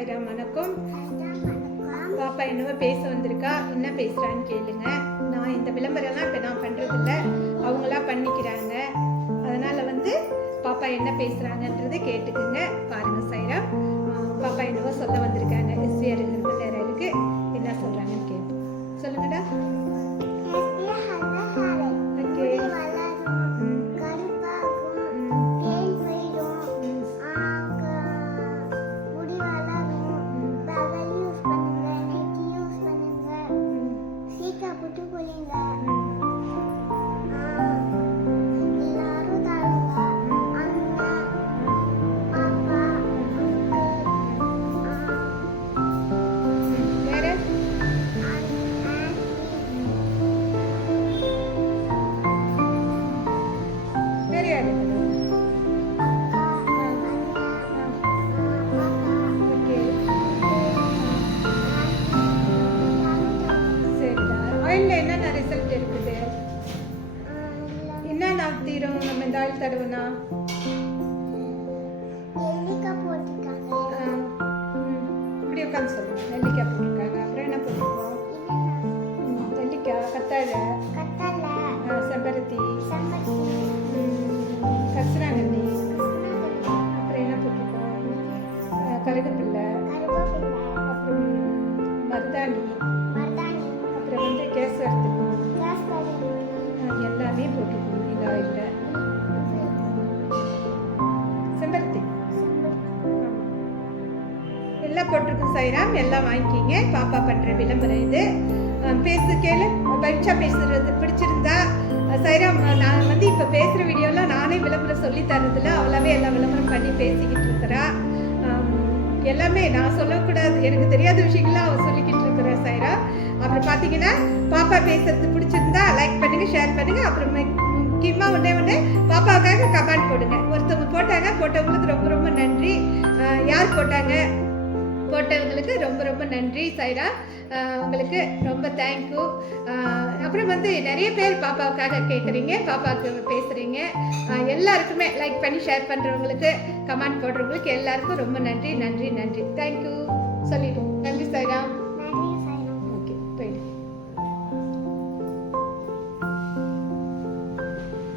சாய்ராம் வணக்கம். பாப்பா என்னவோ பேச வந்திருக்கா, என்ன பேசுறான்னு கேளுங்க. நான் இந்த விளம்பரம்லாம் இப்போ நான் பண்ணுறதில்ல, அவங்களா பண்ணிக்கிறாங்க. அதனால் பாப்பா என்ன பேசுகிறாங்கன்றதை கேட்டுக்குங்க. பாருங்கள் சாய்ராம். பாப்பா என்னவோ சொல்ல வந்திருக்காங்க. எஸ்விஆர் நேரலுக்கு என்ன சொல்கிறாங்கன்னு கேட்டு சொல்லுங்கடா. என்னென்ன ரிசல்ட் இருக்குது? என்ன நாத்திரம் நம்ம இந்த ஆள் தடவுனா இப்படி உட்காந்து சொல்லுங்க. நெல்லிக்காய் போட்டிருக்காங்க. அப்புறம் என்ன போட்டிருக்கோம்? நெல்லிக்காய், கத்தாழை, செம்பருத்தி, கரிசலாங்கண்ணி, அப்புறம் என்ன போட்டிருக்கோம்? கருகப்பில்லை, அப்புறம் மருதாணி, அப்புறம் கேசவரத்துக்கு எல்லாமே போட்டிருக்கோம். இந்த ஆயிலில் செம்பருத்தி எல்லாம் போட்டிருக்கோம். சாய்ராம் எல்லாம் வாங்கிக்கிங்க. பாப்பா பண்ணுற விளம்பரம் இது. பேசு கேளு. பயிற்சா பேசுறது பிடிச்சிருந்தா சாய்ராம், நான் இப்போ பேசுகிற வீடியோலாம் நானே விளம்பரம் சொல்லி தரதில்ல, அவளாவே எல்லா விளம்பரம் பண்ணி பேசிக்கிட்டு இருக்கிறா. எல்லாமே நான் சொல்லக்கூடாது, எனக்கு தெரியாத விஷயங்கள்லாம் அவள் சொல்லிக்கிட்டு இருக்கிறா சாய்ரா. அப்புறம் பார்த்தீங்கன்னா பாப்பா பேசுறது பிடிச்சிருந்தா லைக் பண்ணுங்க, ஷேர் பண்ணுங்க. அப்புறம் முக்கியமாக ஒன்றே பாப்பாவுக்காக கமெண்ட் போடுங்க. ஒருத்தவங்க போட்டாங்க, போட்டவங்களுக்கு ரொம்ப ரொம்ப நன்றி. யார் போட்டவங்களுக்கு ரொம்ப ரொம்ப நன்றி சாய்ரா. உங்களுக்கு ரொம்ப தேங்க்யூ. அப்புறம் நிறைய பேர் பாப்பாவுக்காக கேட்குறீங்க, பாப்பாவுக்கு பேசுகிறீங்க. எல்லாருக்குமே லைக் பண்ணி ஷேர் பண்ணுறவங்களுக்கு, கமெண்ட் போடுறவங்களுக்கு எல்லாருக்கும் ரொம்ப நன்றி நன்றி நன்றி. தேங்க்யூ சொல்லிடுவோம். நன்றி.